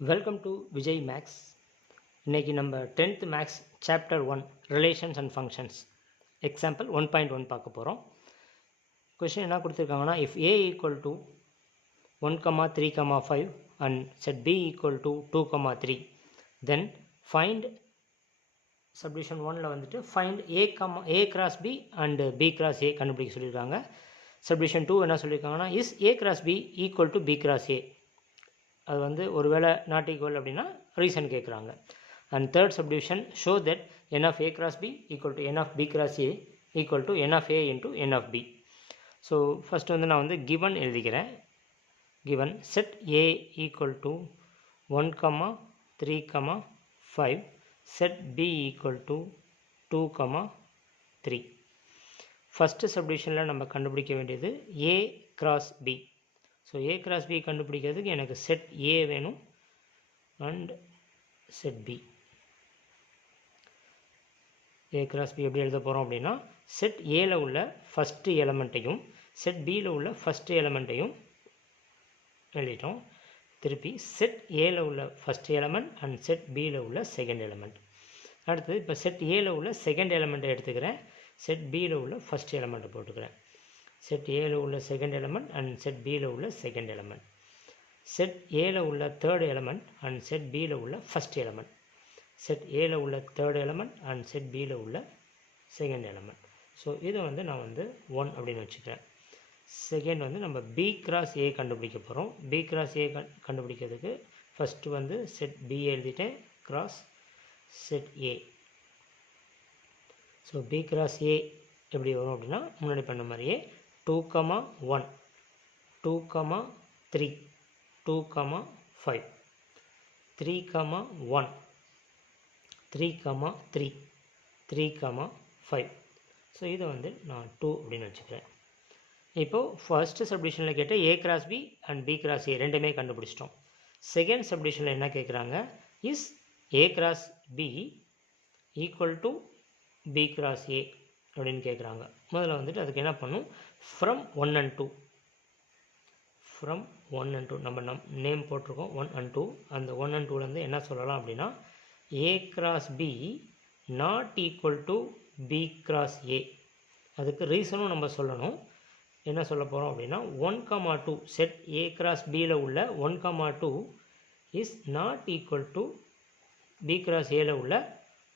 Welcome to Vijay maths. இன்றைக்கி நம்ம 10th maths chapter 1 relations and functions example 1.1 பார்க்க போகிறோம். கொஷின் என்ன கொடுத்துருக்காங்கன்னா, if A equal to 1,3,5 and set B equal to 2,3 then find subdivision 1ல் வந்துட்டு find A cross B and B cross A கண்டுபிடிக்க சொல்லியிருக்காங்க. சப்டிவிஷன் 2 என்ன சொல்லியிருக்காங்கன்னா, is A cross B equal to B cross A. அது வந்து ஒருவேளை நாட் ஈக்குவல் அப்படின்னா ரீசன் கேட்குறாங்க. And third subdivision show that N of A cross B equal to N of B cross A equal to N of A into N of B. So first வந்து நான் வந்து given எழுதிக்கிறேன். Given set A equal to 1,3,5 set B equal to 2,3. First சப்டிவிஷனில் நம்ம கண்டுபிடிக்க வேண்டியது A cross B. So A cross B கண்டுபிடிக்கிறதுக்கு எனக்கு செட் ஏ வேணும் and set B. A cross B எப்படி எழுத போகிறோம் அப்படின்னா, செட் ஏல உள்ள ஃபஸ்ட்டு எலமெண்ட்டையும் செட் பியில் உள்ள ஃபஸ்ட்டு எலமெண்ட்டையும் எழுதிட்டோம். திருப்பி செட் ஏல உள்ள ஃபஸ்ட் எலமெண்ட் அண்ட் செட் பியில் உள்ள செகண்ட் எலமெண்ட். அடுத்தது இப்போ செட் ஏல உள்ள செகண்ட் எலமெண்ட்டை எடுத்துக்கிறேன், செட் பியில் உள்ள ஃபஸ்ட் எலமெண்ட்டை போட்டுக்கிறேன். செட் ஏல உள்ள செகண்ட் எலமெண்ட் அண்ட் செட் பியில் உள்ள செகண்ட் எலமெண்ட். செட் ஏல உள்ள தேர்ட் எலமெண்ட் அண்ட் செட் பியில் உள்ள ஃபஸ்ட் எலமெண்ட். செட் ஏல உள்ள தேர்ட் எலமெண்ட் அண்ட் செட் பியில் உள்ள செகண்ட் எலமெண்ட். ஸோ இதை வந்து நான் வந்து 1 அப்படின்னு வச்சுக்கிறேன். செகண்ட் வந்து நம்ம பி கிராஸ் ஏ கண்டுபிடிக்க போகிறோம். பி கிராஸ் ஏ கண்டுபிடிக்கிறதுக்கு ஃபஸ்ட்டு வந்து செட் பி எழுதிட்டேன் cross set A. So B cross A எப்படி வரும் அப்படின்னா, முன்னாடி பண்ண மாதிரியே 2,1 2,3 2,5 3,1 3,3 3,5. ஸோ இதை வந்து நான் 2 அப்படின்னு வச்சுக்கிறேன். இப்போது ஃபஸ்ட்டு சப்டிவிஷனில் கேட்ட A cross B and B cross A ரெண்டுமே கண்டுபிடிச்சிட்டோம். செகண்ட் சப்டிவிஷனில் என்ன கேட்குறாங்க, is A cross B equal to B cross A அப்படின்னு கேட்குறாங்க. முதல்ல வந்துட்டு அதுக்கு என்ன பண்ணும், ஃப்ரம் 1 and 2 ஃப்ரம் 1 and 2 நம்ம நேம் போட்டிருக்கோம் 1 and 2. அந்த 1 and 2லேருந்து என்ன சொல்லலாம் அப்படின்னா, A cross B not equal to B cross A. அதுக்கு ரீசனும் நம்ம சொல்லணும். என்ன சொல்ல போகிறோம் அப்படின்னா, 1,2 செட் ஏ கிராஸ் பியில் உள்ள 1,2 is not equal to B cross ஏல உள்ள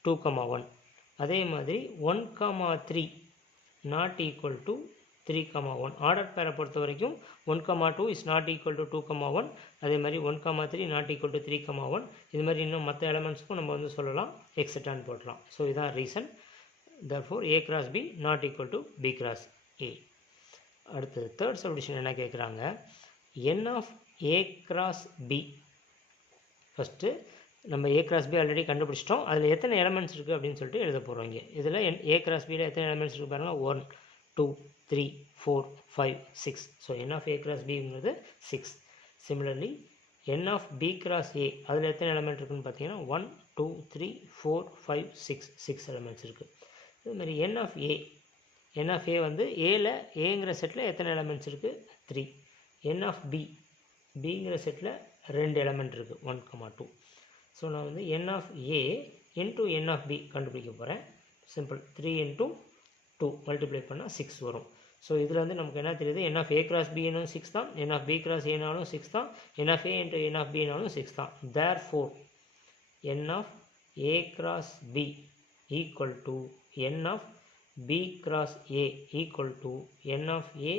2,1. அதே மாதிரி 1,3 நாட் ஈக்குவல் டு 3,1. ஆர்டர் பேரை பொறுத்த வரைக்கும் 1,2 இஸ் நாட் ஈக்குவல் டு 2,1. அதே மாதிரி 1,3 நாட் ஈக்குவல் டு 3,1. இது மாதிரி இன்னும் மற்ற எலமெண்ட்ஸுக்கும் நம்ம வந்து சொல்லலாம், எக்ஸெட்ரான்னு போட்டலாம். ஸோ இதுதான் reason. therefore A cross B not equal to B cross A. அடுத்தது தேர்ட் சொல்யூஷன் என்ன கேட்குறாங்க, N of A cross B. First நம்ம ஏ கிராஸ் பி ஆல்ரெடி கண்டுபிடிச்சிட்டோம். அதில் எத்தனை எலமெண்ட்ஸ் இருக்குது அப்படின்னு சொல்லிட்டு எழுத போகிறோம். இங்கே இதில் ஏ கிராஸ் பியில் எத்தனை எலமெண்ட்ஸ் இருக்குது பாருங்கள், 1 2 3 4 5 6. So N of A cross பிங்கிறது 6. Similarly N of B cross A அதில் எத்தனை எலமெண்ட் இருக்குதுன்னு பார்த்தீங்கன்னா 1 2 3 4 5 6 எலமெண்ட்ஸ் இருக்குது. இதுமாதிரி என் ஆஃப் ஏ வந்து ஏங்கிற செட்டில் எத்தனை எலமெண்ட்ஸ் இருக்குது, 3. என் ஆஃப் பிங்கிற செட்டில் 2 எலமெண்ட் இருக்குது 1,2. ஸோ நான் வந்து N of A into N of B கண்டுபிடிக்க போகிறேன். சிம்பிள் 3 into 2 மல்டிப்ளை பண்ணால் 6 வரும். ஸோ இதில் வந்து நமக்கு என்ன தெரியுது, என் ஆஃப் ஏ கிராஸ் பினாலும் 6 தான், என் ஆஃப் பி கிராஸ் ஏனாலும் 6 தான், N of A into N of பினாலும் 6 தான். Therefore N of A cross B equal to N of B cross A equal to N of A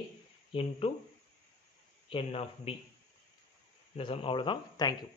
into N of B. இந்த sum அவ்வளோதான். Thank you.